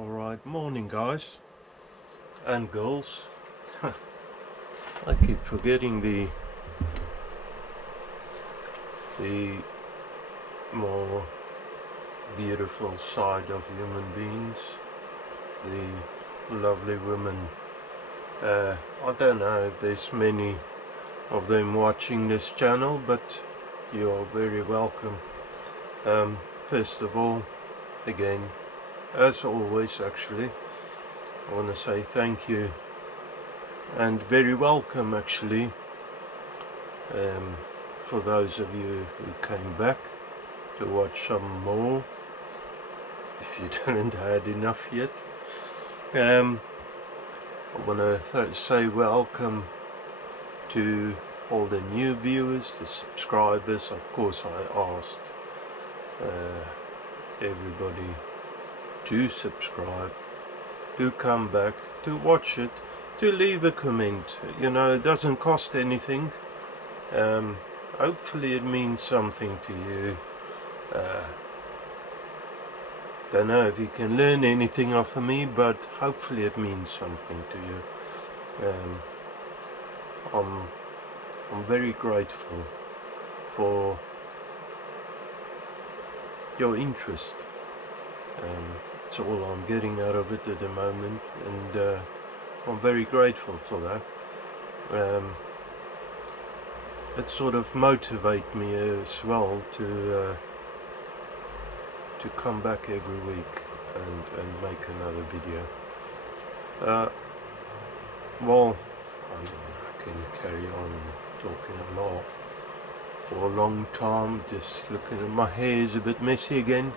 Alright, morning guys and girls. I keep forgetting the more beautiful side of human beings, the lovely women. I don't know if there's many of them watching this channel, but you're very welcome. First of all, again, as always actually, I want to say thank you and very welcome actually for those of you who came back to watch some more, if you haven't had enough yet. I want to say welcome to all the new viewers, the subscribers. Of course I asked everybody to subscribe, to come back, to watch it, to leave a comment. You know, it doesn't cost anything. Hopefully it means something to you. Don't know if you can learn anything off of me, but hopefully it means something to you. I'm very grateful for your interest. It's all I'm getting out of it at the moment, and I'm very grateful for that. It sort of motivates me as well to come back every week and make another video. Well, I can carry on talking a lot for a long time. Just looking at my hair is a bit messy again.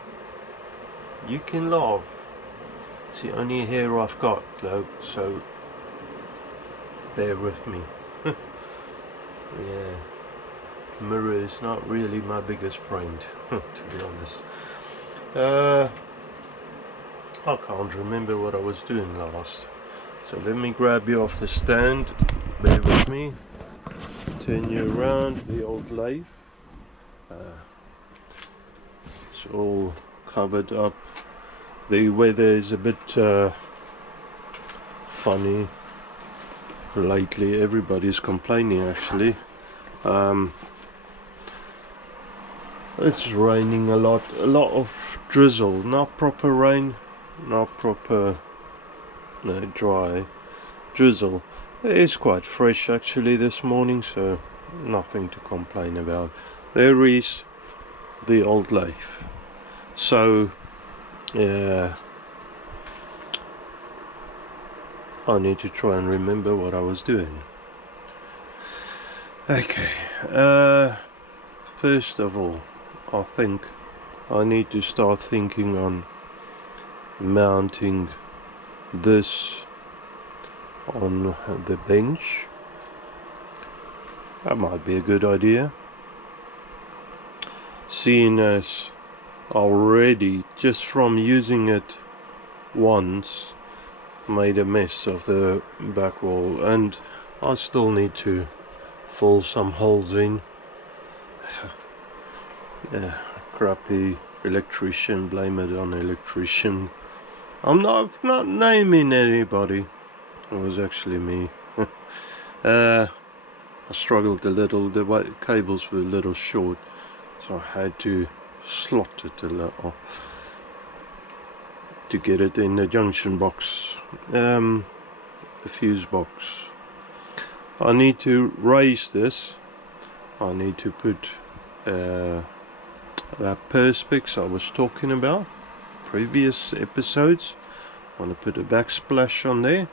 You can laugh. It's the only hair I've got though, so bear with me. Yeah, mirror is not really my biggest friend, to be honest. I can't remember what I was doing last, so let me grab you off the stand. Bear with me. Turn you around the old lathe. It's all covered up. The weather is a bit funny lately. Everybody's complaining actually. It's raining a lot of drizzle, not proper rain, not proper dry drizzle. It is quite fresh actually this morning, so nothing to complain about. There is the old lathe. So I need to try and remember what I was doing. Okay, first of all, I think I need to start thinking on mounting this on the bench. That might be a good idea, seeing as already, just from using it once, made a mess of the back wall, and I still need to fill some holes in. Yeah, crappy electrician, blame it on the electrician. I'm not naming anybody. It was actually me. I struggled a little. The cables were a little short, so I had to slot it a little to get it in the junction box, the fuse box. I need to raise this. I need to put that perspex I was talking about previous episodes. I want to put a backsplash on there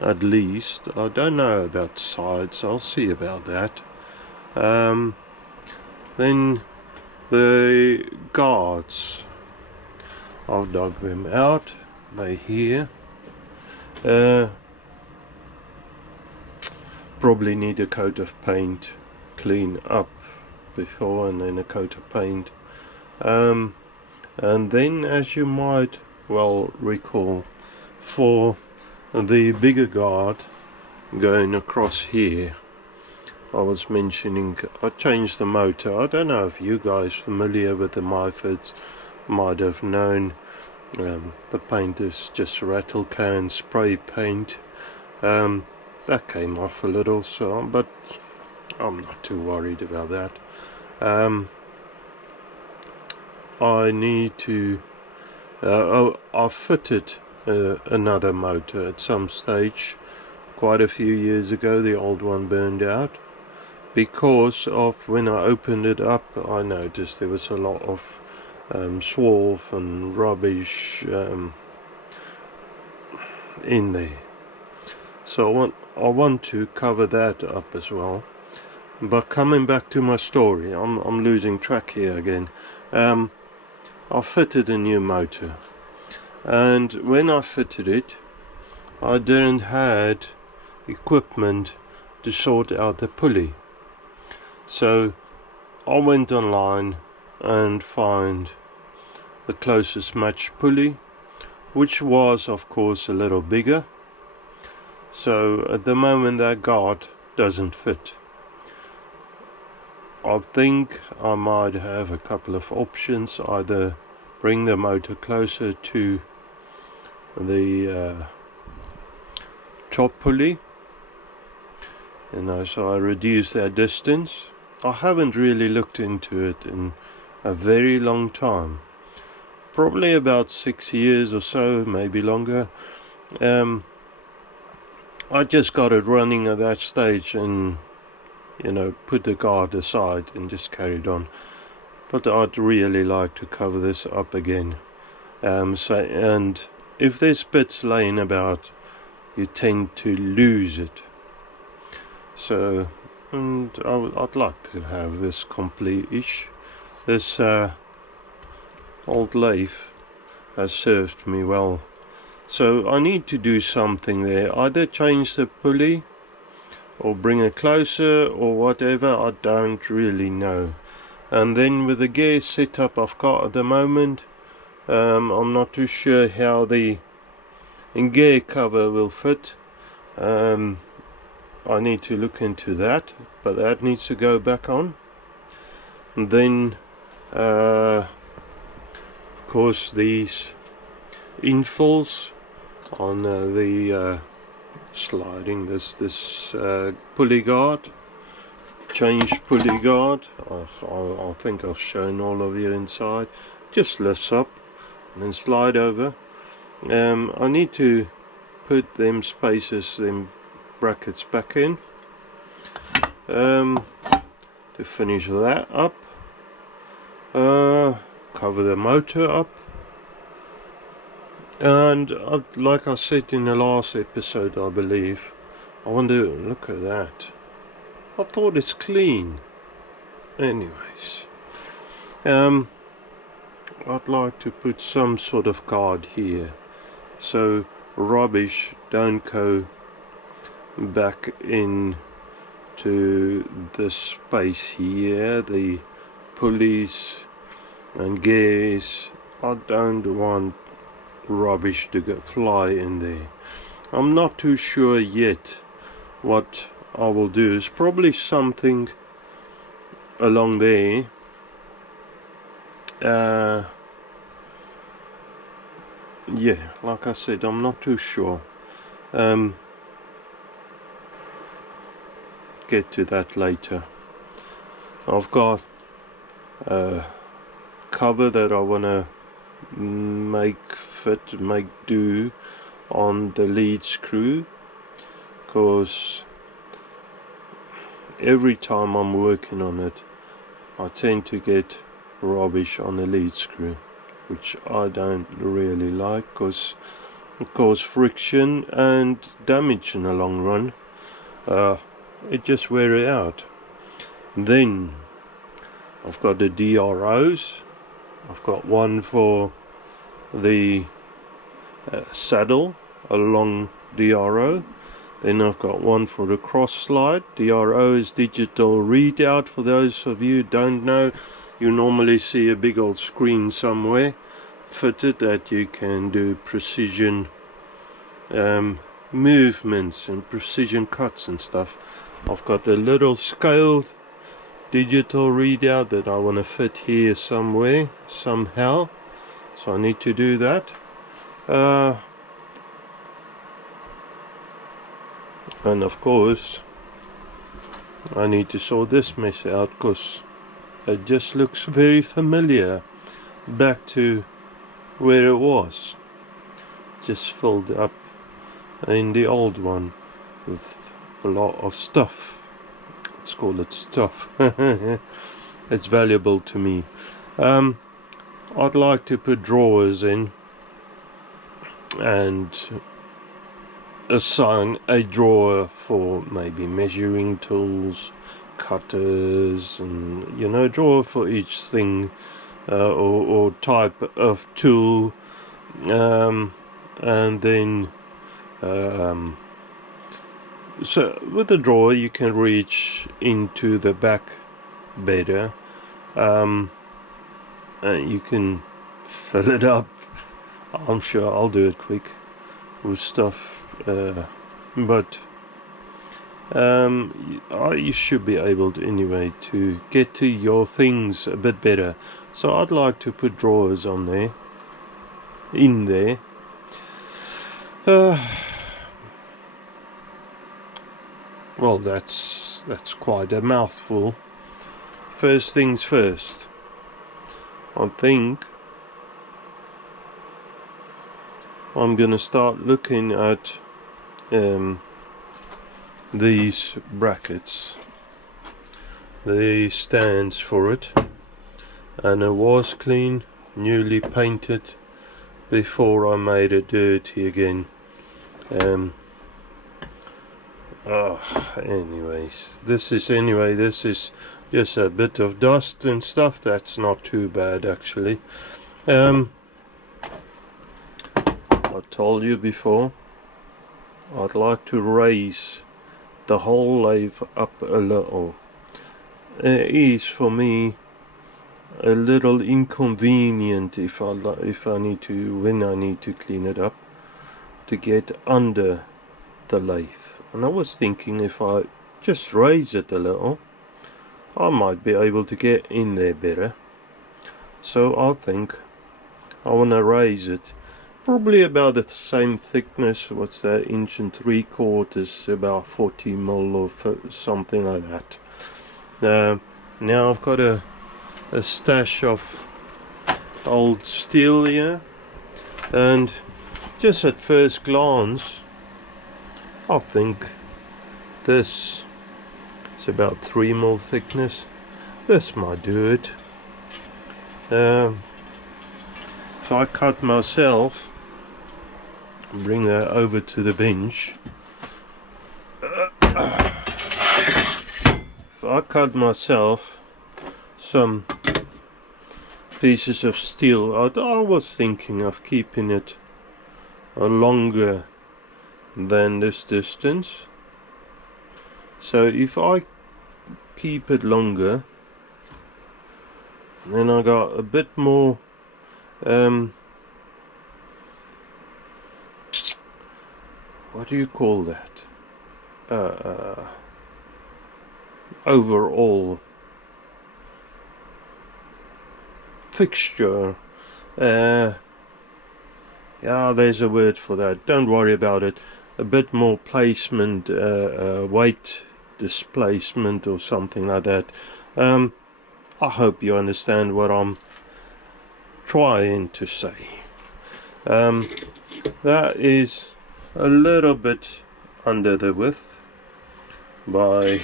at least. I don't know about sides, I'll see about that. Then the guards, I've dug them out. They're here. Probably need a coat of paint, clean up before, and then a coat of paint. And then, as you might well recall, for the bigger guard going across here, I was mentioning I changed the motor. I don't know if you guys familiar with the Myfords might have known The paint is just rattle can spray paint. That came off a little, so but I'm not too worried about that. I need to I fitted another motor at some stage quite a few years ago. The old one burned out because of when I opened it up. I noticed there was a lot of swarf and rubbish in there, so I want to cover that up as well. But coming back to my story, I'm losing track here again. I fitted a new motor, and when I fitted it, I didn't had equipment to sort out the pulley. So I went online and find the closest match pulley, which was of course a little bigger. So at the moment that guard doesn't fit. I think I might have a couple of options: either bring the motor closer to the top pulley, so I reduce that distance. I haven't really looked into it in a very long time, probably about 6 years or so, maybe longer. I just got it running at that stage and put the guard aside and just carried on. But I'd really like to cover this up again. And if there's bits laying about, you tend to lose it. So, and I'd like to have this complete-ish. This old lathe has served me well. So I need to do something there. Either change the pulley or bring it closer or whatever, I don't really know. And then with the gear setup I've got at the moment, I'm not too sure how the gear cover will fit. I need to look into that, but that needs to go back on. And then of course these infills on the sliding, this pulley guard, change pulley guard. I think I've shown all of you inside. Just lifts up and then slide over. I need to put them spaces, them brackets back in to finish that up. Cover the motor up. And like I said in the last episode, I believe, I want to look at that. I thought it's clean. Anyways, I'd like to put some sort of guard here, so rubbish don't go back in to the space here, the pulleys and gears. I don't want rubbish to fly in there. I'm not too sure yet what I will do. It's probably something along there. Yeah, like I said, I'm not too sure. Get to that later. I've got a cover that I want to make do on the lead screw, because every time I'm working on it I tend to get rubbish on the lead screw, which I don't really like, because it causes friction and damage in the long run. It just wears it out. Then I've got the DROs. I've got one for the saddle, a long DRO. Then I've got one for the cross slide. DRO is digital readout. For those of you who don't know, you normally see a big old screen somewhere fitted that you can do precision movements and precision cuts and stuff. I've got the little scaled digital readout that I want to fit here somewhere, somehow, so I need to do that. and of course I need to sort this mess out because it just looks very familiar, back to where it was, just filled up in the old one with a lot of stuff. Let's call it stuff. It's valuable to me. I'd like to put drawers in and assign a drawer for maybe measuring tools, cutters, and a drawer for each thing, or type of tool, and then so with the drawer you can reach into the back better, and you can fill it up. I'm sure I'll do it quick with stuff, but you should be able to anyway to get to your things a bit better. So I'd like to put drawers on there, in there. Well, that's quite a mouthful. First things first, I think I'm gonna start looking at these brackets, the stands for it, and it was clean, newly painted before I made it dirty again. Anyways, this is just a bit of dust and stuff. That's not too bad actually. I told you before, I'd like to raise the whole lathe up a little. It is for me a little inconvenient when I need to clean it up, to get under the lathe. And I was thinking if I just raise it a little, I might be able to get in there better. So I think I want to raise it probably about the same thickness. What's that, 1 3/4, about 40 mil or something like that. Now I've got a stash of old steel here, and just at first glance I think this is about 3 mil thickness. This might do it. If I cut myself, bring that over to the bench. If I cut myself some pieces of steel, I was thinking of keeping it longer than this distance. So if I keep it longer, then I got a bit more what do you call that, overall fixture. Yeah, there's a word for that, don't worry about it. A bit more placement, weight displacement or something like that. I hope you understand what I'm trying to say. That is a little bit under the width by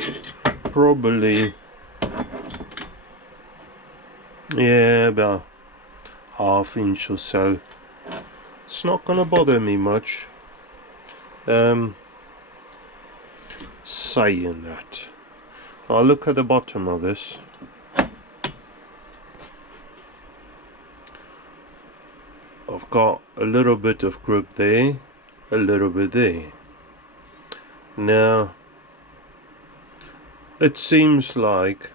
probably, yeah, about 1/2 inch or so. It's not gonna bother me much. Saying that, I'll look at the bottom of this. I've got a little bit of grip there, a little bit there. Now it seems like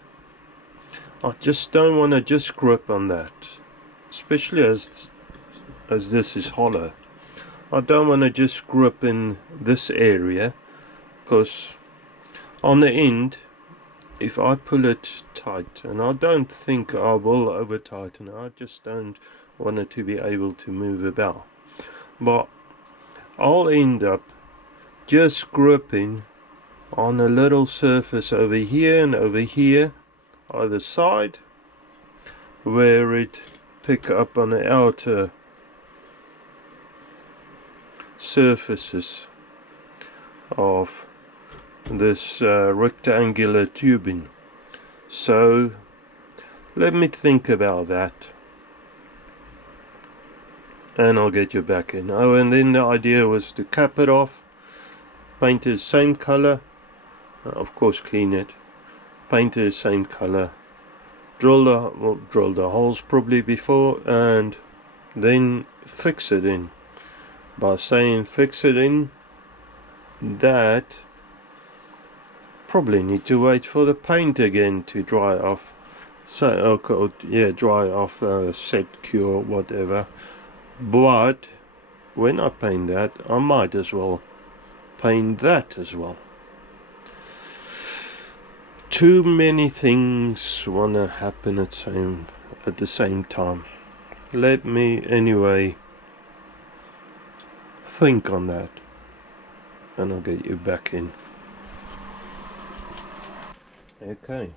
I just don't want to just grip on that, especially as this is hollow. I don't want to just grip in this area, because on the end, if I pull it tight, and I don't think I will over tighten it, I just don't want it to be able to move about. but I'll end up just gripping on a little surface over here and over here either side where it pick up on the outer surfaces of this rectangular tubing. So let me think about that and I'll get you back in. Oh, and then the idea was to cap it off, paint it the same color, of course clean it, paint it the same color, drill the holes probably before, and then fix it in. By saying fix it in, that probably need to wait for the paint again to dry off. So yeah, dry off, set, cure, whatever. But when I paint that, I might as well paint that as well. Too many things wanna happen at the same time. Let me anyway think on that and I'll get you back in. Okay,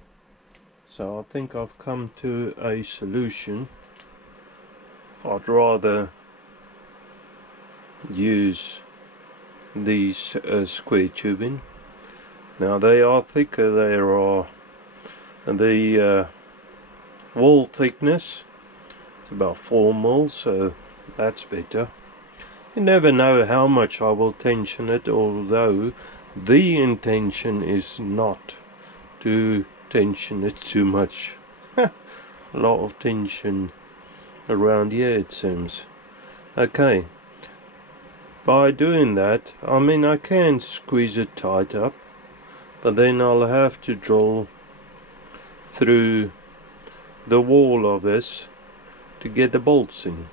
so I think I've come to a solution. I'd rather use these square tubing. Now they are thicker, they are the wall thickness is about 4 mil, so that's better. You never know how much I will tension it, although the intention is not to tension it too much. A lot of tension around here it seems. Okay, by doing that, I mean I can squeeze it tight up, but then I'll have to drill through the wall of this to get the bolts in.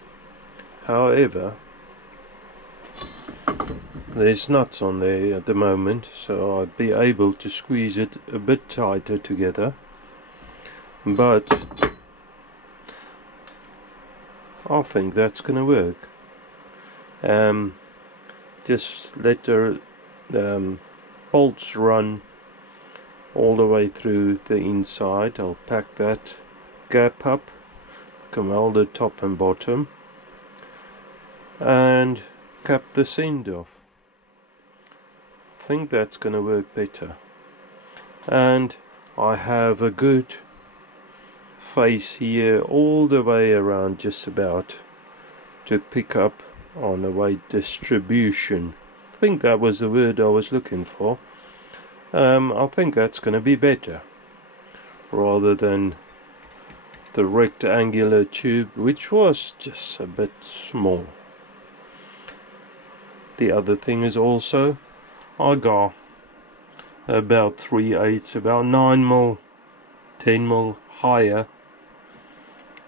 However, there's nuts on there at the moment, so I'd be able to squeeze it a bit tighter together, but I think that's gonna work. Just let the bolts run all the way through the inside. I'll pack that gap up, come all the top and bottom, and cap this end off. I think that's gonna work better. And I have a good face here all the way around, just about, to pick up on the weight distribution. I think that was the word I was looking for. I think that's going to be better rather than the rectangular tube, which was just a bit small. The other thing is also I got about 3/8, about 9 mil, 10 mil higher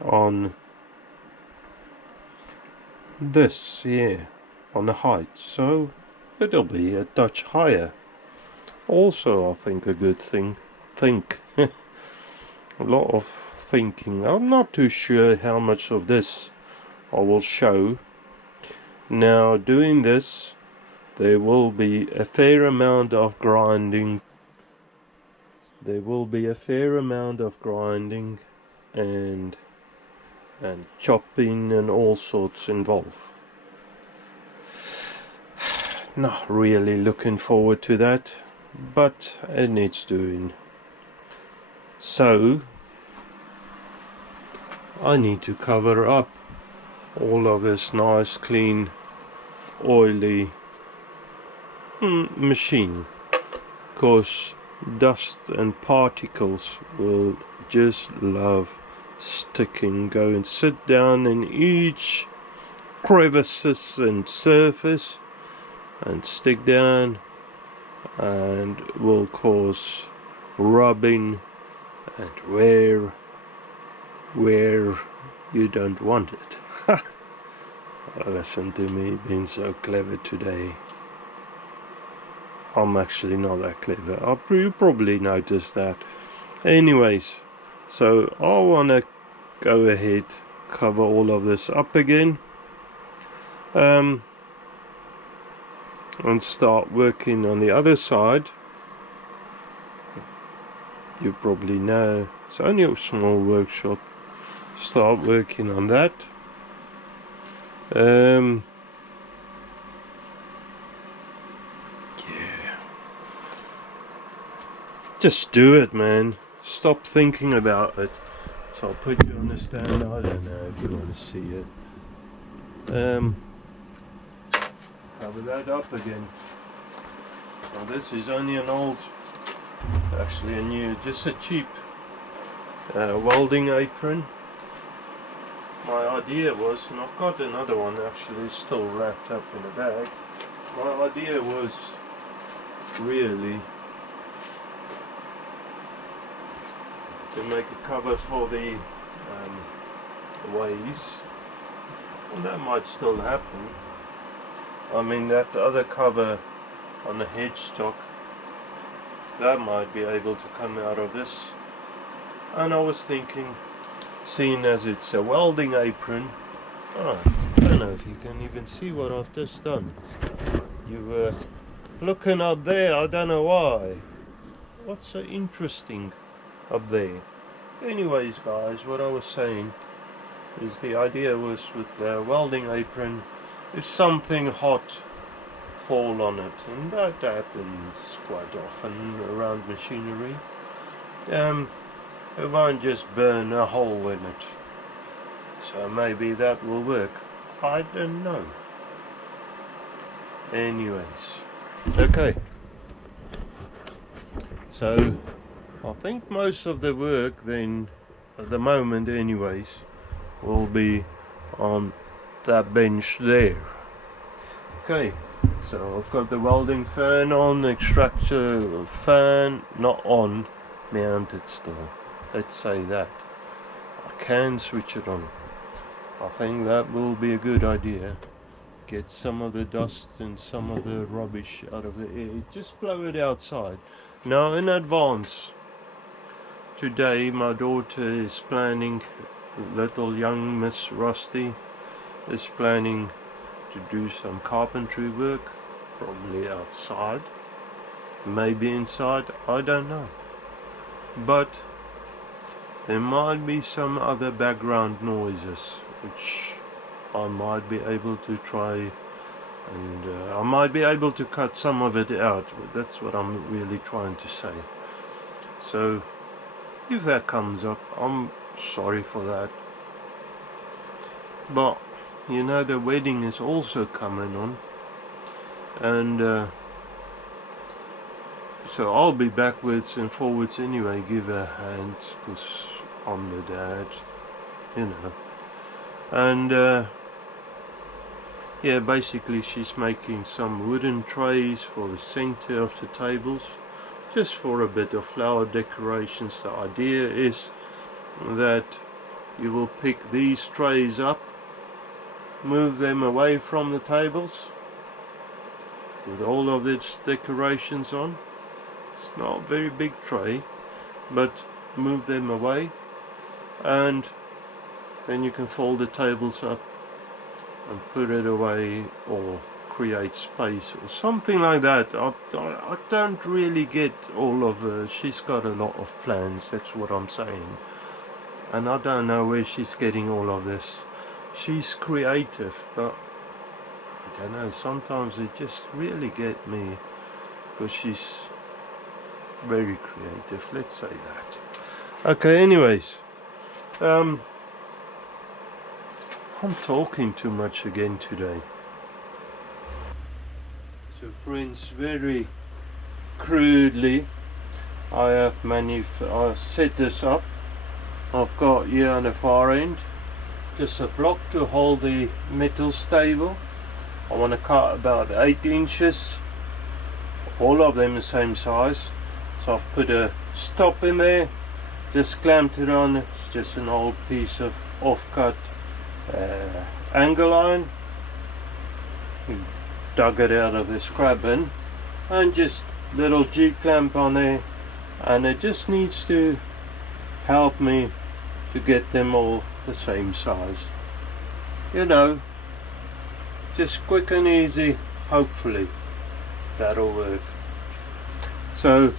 on this here, on the height, so it'll be a touch higher. Also, I think a good thing. A lot of thinking. I'm not too sure how much of this I will show. Now, doing this, there will be a fair amount of grinding. There will be a fair amount of grinding and chopping and all sorts involved. Not really looking forward to that, but it needs doing. So I need to cover up all of this nice clean oily machine, because dust and particles will just love sticking. Go and sit down in each crevices and surface and stick down, and will cause rubbing and wear where you don't want it. Listen to me being so clever today. I'm actually not that clever. You probably noticed that. Anyways, so I want to go ahead, cover all of this up again, and start working on the other side. You probably know it's only a small workshop. Start working on that. Yeah, just do it, man. Stop thinking about it. So I'll put you on the stand. I don't know if you want to see it. Cover that up again. Now this is only an old, actually a new, just a cheap welding apron. My idea was, and I've got another one actually still wrapped up in a bag. My idea was really to make a cover for the ways, and that might still happen. I mean, that other cover on the headstock, that might be able to come out of this. And I was thinking, seeing as it's a welding apron, I don't know if you can even see what I've just done. You were looking up there, I don't know why. What's so interesting up there? Anyways guys, what I was saying is the idea was with the welding apron, if something hot fall on it, and that happens quite often around machinery, it won't just burn a hole in it. So maybe that will work. I don't know. Anyways, okay. So I think most of the work then, at the moment anyways, will be on that bench there. Okay, so I've got the welding fan on, the extractor fan not on, mounted still. Let's say that. I can switch it on. I think that will be a good idea. Get some of the dust and some of the rubbish out of the air. Just blow it outside. Now in advance, today my daughter is planning, little young Miss Rusty is planning to do some carpentry work, probably outside, maybe inside, I don't know. But there might be some other background noises which I might be able to try, and I might be able to cut some of it out. That's what I'm really trying to say. So if that comes up, I'm sorry for that. But you know, the wedding is also coming on, and so I'll be backwards and forwards anyway, give her a hand, because I'm the dad, you know. And yeah, basically she's making some wooden trays for the center of the tables, just for a bit of flower decorations. The idea is that you will pick these trays up, move them away from the tables with all of its decorations on. It's not a very big tray, but move them away, and then you can fold the tables up and put it away, or create space or something like that. I don't really get all of her. She's got a lot of plans, that's what I'm saying, and I don't know where she's getting all of this. She's creative, but I don't know, sometimes it just really get me, because she's very creative, let's say that. Okay, anyways, I'm talking too much again today. So friends, very crudely, I have set this up. I've got here on the far end just a block to hold the metal stable. I want to cut about 8 inches, all of them the same size. So I've put a stop in there, just clamped it on. It's just an old piece of off-cut angle iron. Dug it out of the scrap bin, and just little G-clamp on there, and it just needs to help me to get them all the same size, you know, just quick and easy. Hopefully that'll work. So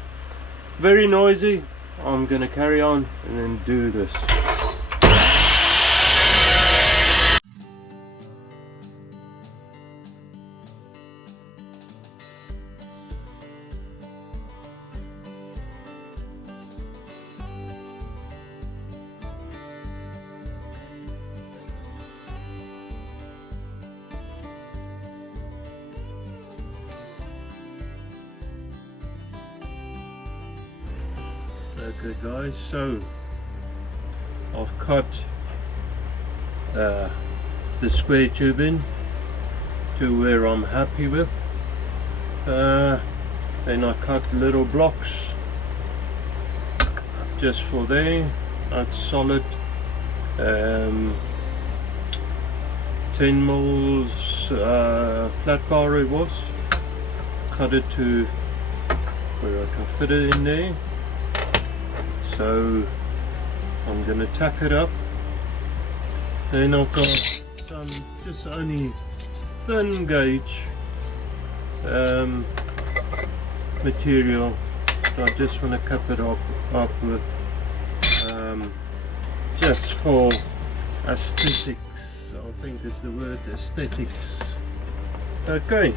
very noisy. I'm gonna carry on and then do this. Okay guys, so I've cut the square tubing to where I'm happy with. Then I cut little blocks just for there. That's solid 10 mils flat bar it was. Cut it to where I can fit it in there. So I'm going to tack it up. Then I've got some just only thin gauge material. I just want to cap it up with just for aesthetics. I think is the word, aesthetics. Okay,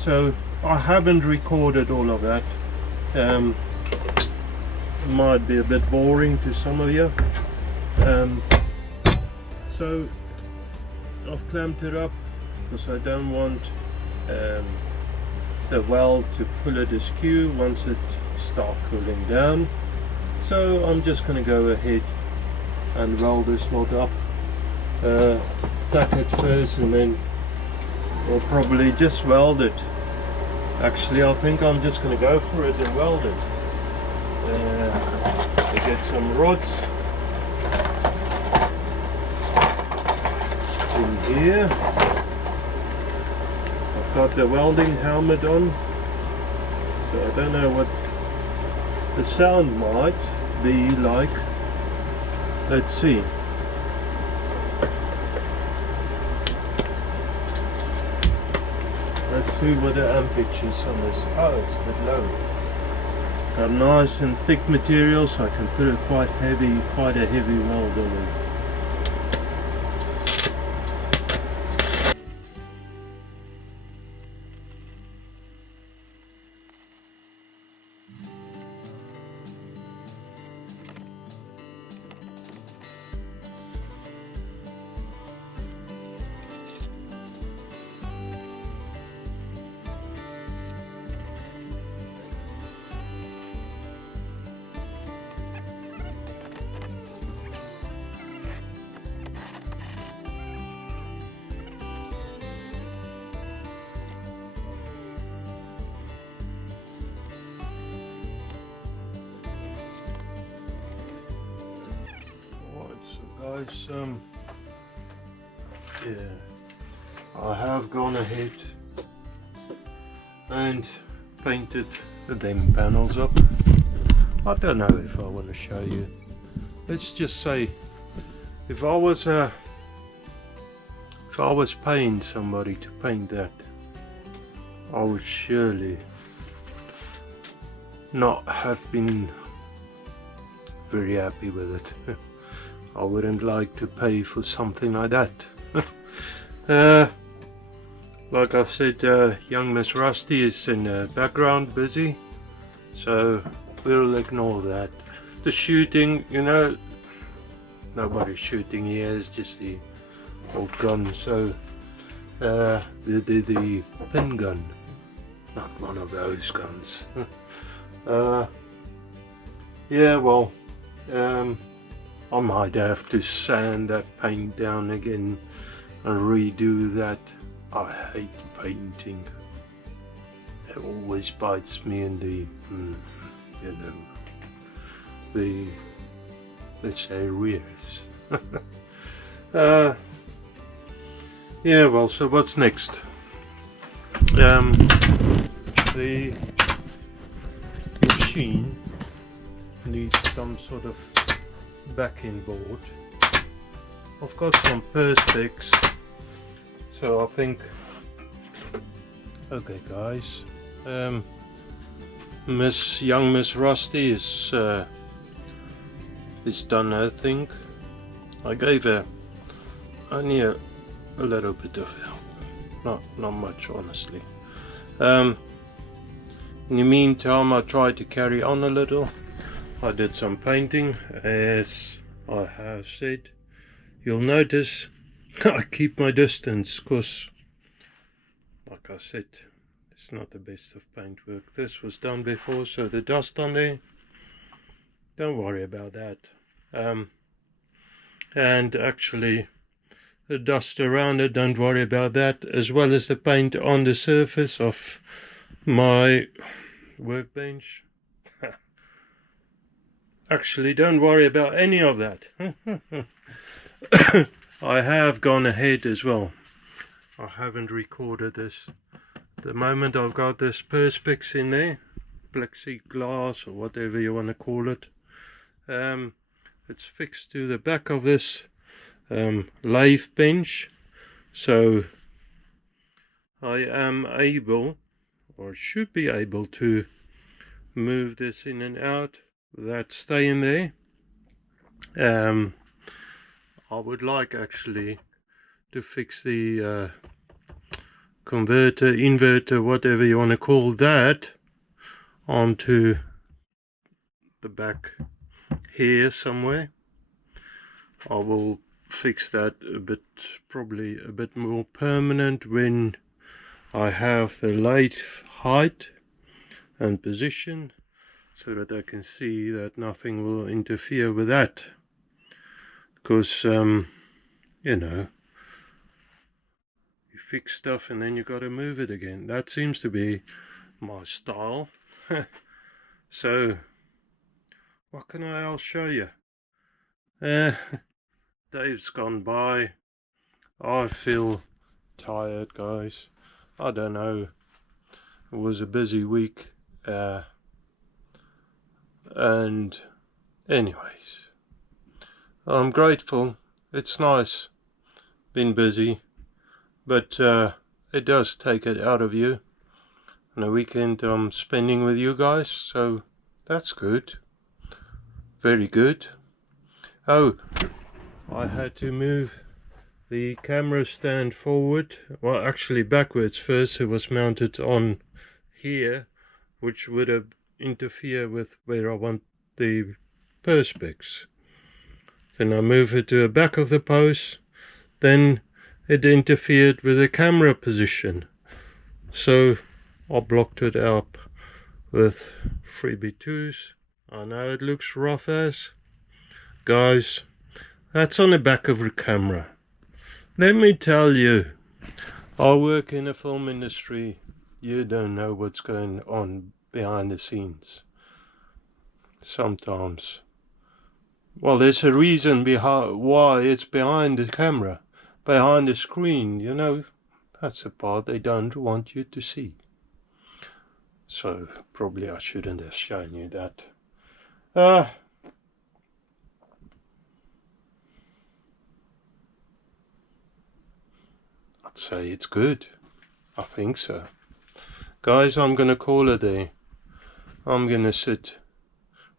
so I haven't recorded all of that. Might be a bit boring to some of you, so I've clamped it up because I don't want the weld to pull it askew once it starts cooling down. So I'm just going to go ahead and roll this lot up, tack it first, and then we'll probably just weld it. Actually, I think I'm just going to go for it and weld it. To get some rods in here. I've got the welding helmet on, so I don't know what the sound might be like. Let's see. Let's see what the amperage is on this. Oh, it's a bit low. Got nice and thick material, so I can put it quite a heavy weld on it. Guys, yeah, I have gone ahead and painted them panels up. I don't know if I want to show you. Let's just say if I was paying somebody to paint that, I would surely not have been very happy with it. I wouldn't like to pay for something like that. Like I said, young Miss Rusty is in the background busy, so we'll ignore that. The shooting, you know, nobody's shooting here, it's just the old gun. So the pin gun, not one of those guns. Yeah, well, I might have to sand that paint down again and redo that. I hate painting. It always bites me in the, you know, the, let's say, rears. Yeah, well, so what's next? The machine needs some sort of backing board. I've got some perspex, So I think, okay guys, young Miss Rusty is done her thing. I gave her only a little bit of help, not much honestly. In the meantime I tried to carry on a little. I did some painting, as I have said. You'll notice I keep my distance because, like I said, it's not the best of paint work. This was done before, so the dust on there, don't worry about that. And actually the dust around it, don't worry about that, as well as the paint on the surface of my workbench. Actually, don't worry about any of that. I have gone ahead as well. I haven't recorded this. The moment I've got this perspex in there, plexiglass or whatever you want to call it, it's fixed to the back of this lathe bench, so I am able, or should be able, to move this in and out without staying there. I would like actually to fix the converter, inverter, whatever you want to call that, onto the back here somewhere. I will fix that a bit, probably a bit more permanent, when I have the lathe height and position, so that I can see that nothing will interfere with that. Because you know, you fix stuff and then you got to move it again. That seems to be my style. So what can I else show you? Dave's gone by. I feel tired, guys. I don't know, it was a busy week, and anyways, I'm grateful. It's nice being busy, but it does take it out of you. And the weekend I'm spending with you guys, so that's good. Very good. Oh, I had to move the camera stand forward, well actually backwards first. It was mounted on here, which would have interfered with where I want the perspex. Then I moved it to the back of the post, then it interfered with the camera position, so I blocked it up with 3B2s. I know it looks rough as, guys, that's on the back of the camera. Let me tell you, I work in the film industry. You don't know what's going on behind the scenes sometimes. Well, there's a reason behind why it's behind the camera, behind the screen, you know. That's the part they don't want you to see. So probably I shouldn't have shown you that. I'd say it's good. I think so. Guys, I'm gonna call it there. I'm gonna sit,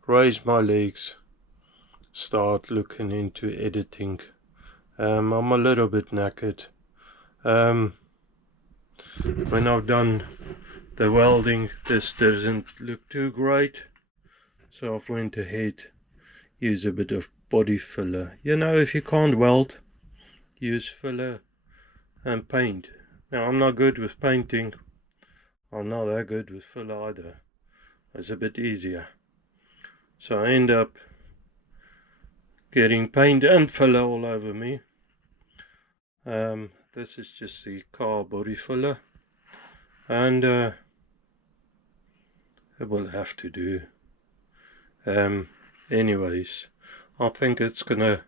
raise my legs, start looking into editing. I'm a little bit knackered. When I've done the welding, this doesn't look too great, so I've went ahead, use a bit of body filler. You know, if you can't weld, use filler and paint. Now, I'm not good with painting. I'm not that good with filler either. It's a bit easier. So I end up getting paint and filler all over me. This is just the car body filler, and it will have to do. Anyways, I think that's gonna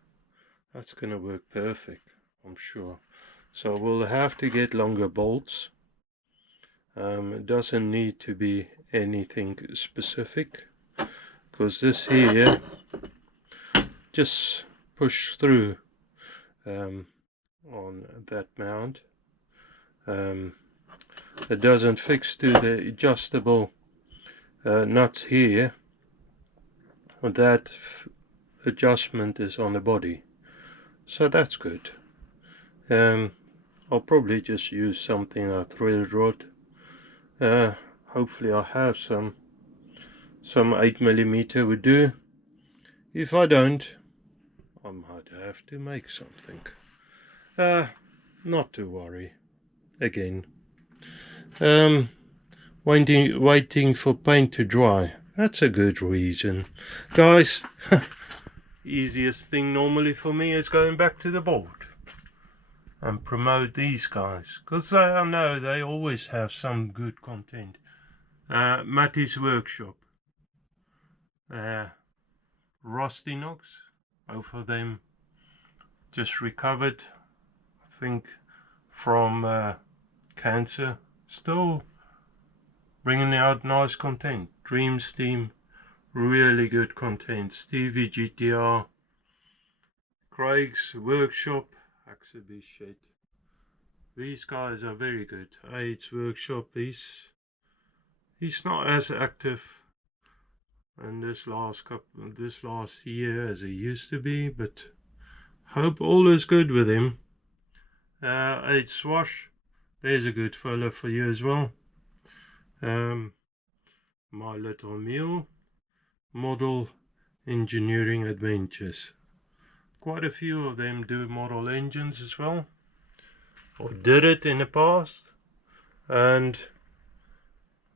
work perfect, I'm sure. So we'll have to get longer bolts. It doesn't need to be anything specific, because this here just push through on that mount. It doesn't fix to the adjustable nuts here. That adjustment is on the body, so that's good. I'll probably just use something like threaded rod. Hopefully I have some 8mm would do. If I don't, I might have to make something. Not to worry. Again, waiting for paint to dry. That's a good reason, guys. Easiest thing normally for me is going back to the board and promote these guys, because I know they always have some good content. Matty's Workshop, Rusty Knox, both of them just recovered, I think, from cancer, still bringing out nice content. Dreams Team, really good content. Stevie GTR, Craig's Workshop exhibition. These guys are very good. Part8's Workshop, he's not as active in this last year as he used to be, but hope all is good with him. 8 Swash, there's a good fellow for you as well. My Little Mule, Model Engineering Adventures. Quite a few of them do model engines as well, or did it in the past. And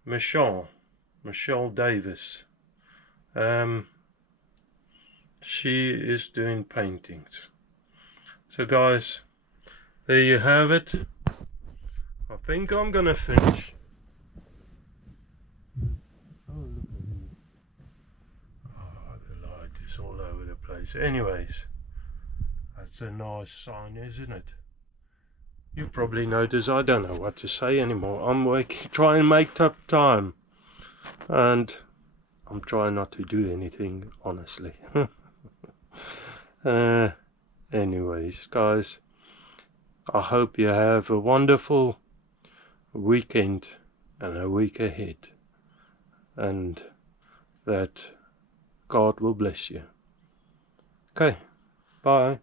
Michelle Davis, she is doing paintings. So guys, there you have it. I think I'm gonna finish. Oh, look at me. Oh, the light is all over the place. Anyways, that's a nice sign, isn't it? You probably notice I don't know what to say anymore. I'm trying to make up time, and I'm trying not to do anything, honestly. Anyways, guys, I hope you have a wonderful weekend and a week ahead, and that God will bless you. Okay, bye.